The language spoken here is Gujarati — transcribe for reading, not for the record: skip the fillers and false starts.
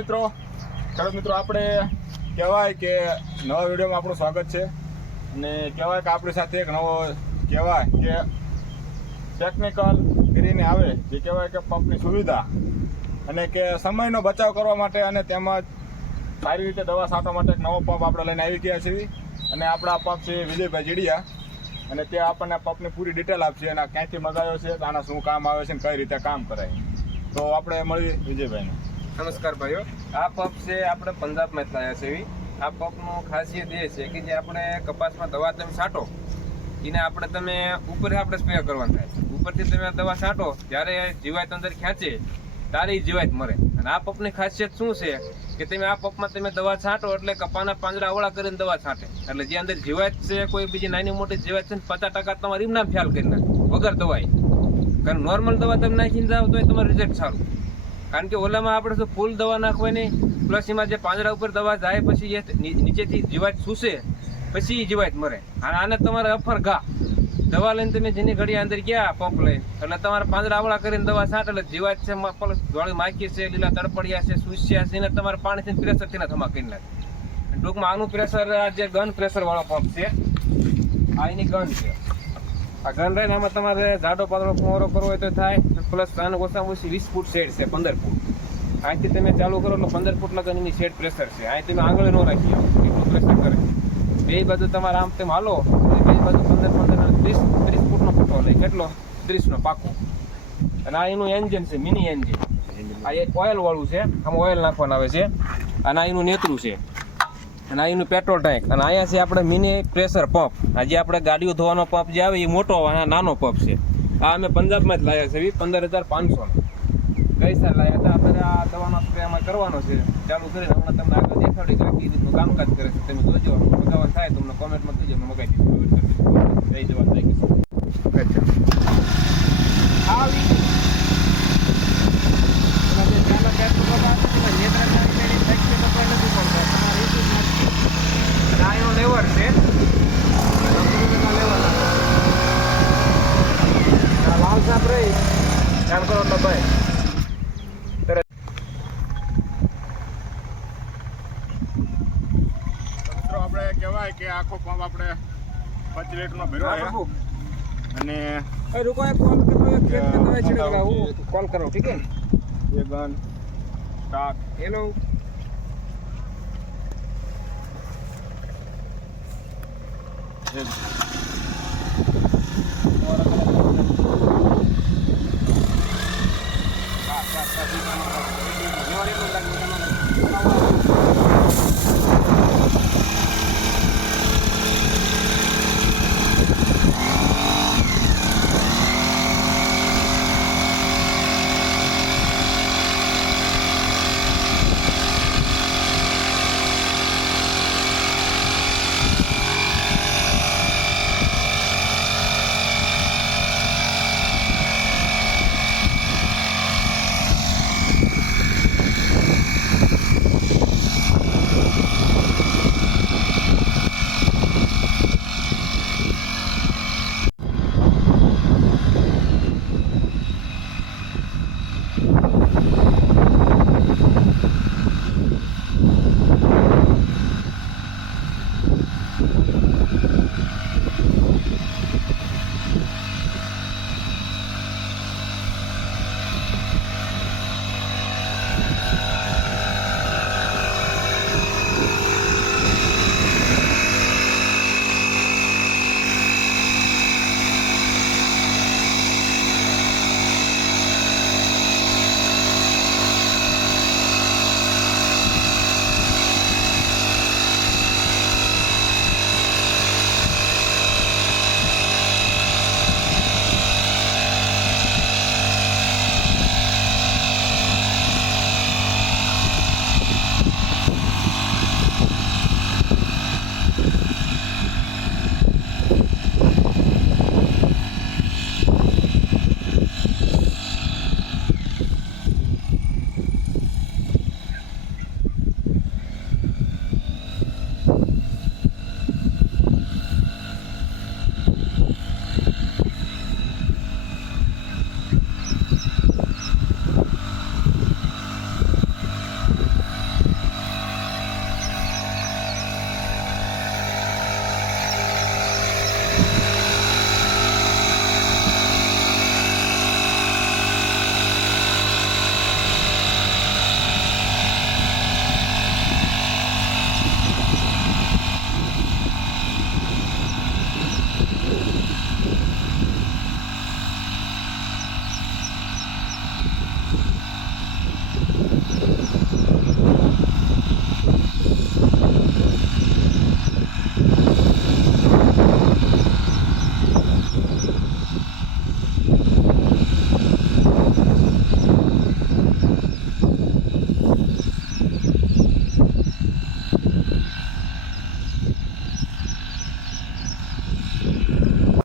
મિત્રો આપણે કહેવાય કે નવા વિડીયોમાં આપણું સ્વાગત છે અને કહેવાય કે આપણી સાથે એક નવો કહેવાય કે ટેકનિકલ કરીને આવે જે કહેવાય કે પંપની સુવિધા અને કે સમયનો બચાવ કરવા માટે અને તેમજ સારી રીતે દવા છાંટવા માટે એક નવો પંપ આપણે લઈને આવી ગયા છીએ અને આપણા પંપ છે વિજયભાઈ જીડિયા અને તે આપણને પંપની પૂરી ડિટેલ આપશે અને ક્યાંથી મગાવ્યો છે આના શું કામ આવે છે અને કઈ રીતે કામ કરાય તો આપણે મળીએ વિજયભાઈને. નમસ્કાર ભાઈઓ, આ પંપ છે આપણે પંજાબમાં જ લાવ્યા છે એવી. આ પંપનું ખાસિયત એ છે કે જે આપણે કપાસમાં દવા તમે છાંટો એને આપણે તમે ઉપર આપણે સ્પ્રે કરવાનું થાય. ઉપરથી તમે દવા છાંટો ત્યારે જીવાત અંદર ખેંચે ત્યારે જીવાત મરે. અને આ પંપની ખાસિયત શું છે કે તમે આ પંપમાં તમે દવા છાંટો એટલે કપાના પાંજરા અવળા કરીને દવા છાંટે એટલે જે અંદર જીવાત છે કોઈ બીજી નાની મોટી જીવાત છે 50% તમારે એમના ખ્યાલ કરી નાખે વગર દવાઈ. કારણ નોર્મલ દવા તમે નાખીને જાઓ તો તમારું રિઝલ્ટ સારું. કારણ કે ઓલામાં આપણે શું ફૂલ દવા નાખવાની પ્લસ એમાં જે પાંજરા ઉપર દવા જાય પછી એ નીચેથી જીવાત સૂસે પછી જીવાત મરે. અને આને તમારે અફર ઘા દવા લઈને તમે જેની ઘડી અંદર ગયા પંપ લઈને એટલે તમારે પાંજરા આવડા કરીને દવા છાંટ એટલે જીવાત છે ધોળી માખી છે લીલા તડપડિયા છે સૂસ્યા છે એને તમારે પાણીથી પ્રેશરથી ધમા કરી નાખે. ટૂંકમાં આનું પ્રેશર આ જે ગન પ્રેશર વાળો પંપ છે આ એની ગન છે. આ ગન રહીને આમાં તમારે જાડો પાતળો ફુવારો કરવો હોય તો થાય પ્લસ આને ઓછામાં ઓછી 20 ફૂટ શેડ છે 15 ફૂટ. અહીંથી તમે ચાલુ કરો એટલે 15 ફૂટ લગન એની શેડ પ્રેશર છે. અહીં તમે આંગળે ન રાખી આવો એટલું પ્રેશર કરે. બે બાજુ તમારે આમ તેમ હાલો બે બાજુ 15 30 ફૂટનો ફૂટો લે કેટલો 30નો પાકો. અને આ એનું એન્જિન છે મિની એન્જિન. આ એક ઓઇલ વાળું છે આમાં ઓઇલ નાખવાનું આવે છે અને આ એનું નેતરું છે અને આ એનું પેટ્રોલ ટેન્ક. અને અહીંયા છે આપણે મિની પ્રેશર પંપ. આ જે આપણે ગાડીઓ ધોવાનો પંપ જે આવે એ મોટો નાનો પંપ છે. આ અમે પંજાબમાં જ લાવ્યા છે 15,500 ગઈ સાલ લાવ્યા હતા. અત્યારે આ દવાનો સ્પ્રે આમાં કરવાનો છે ચાલુ કરીને હમણાં તમને આગળ દેખાડી કે કઈ રીતનું કામકાજ કરે છે તમે જોજો. મગાવવા થાય તમને કોમેન્ટમાં કહીજો અમે મગાવી દઈશું. જઈ જવા થઈ ગયું. લેવર છે લાલ સાપ રહી કામ કરો એટલે ભાઈ મિત્રો આપણે કહેવાય કે આખો પંપ આપણે 25 લીટરનો ભર્યો અને रुको एक कॉल करो ठीक है. ये गन स्टार्ट हेलो और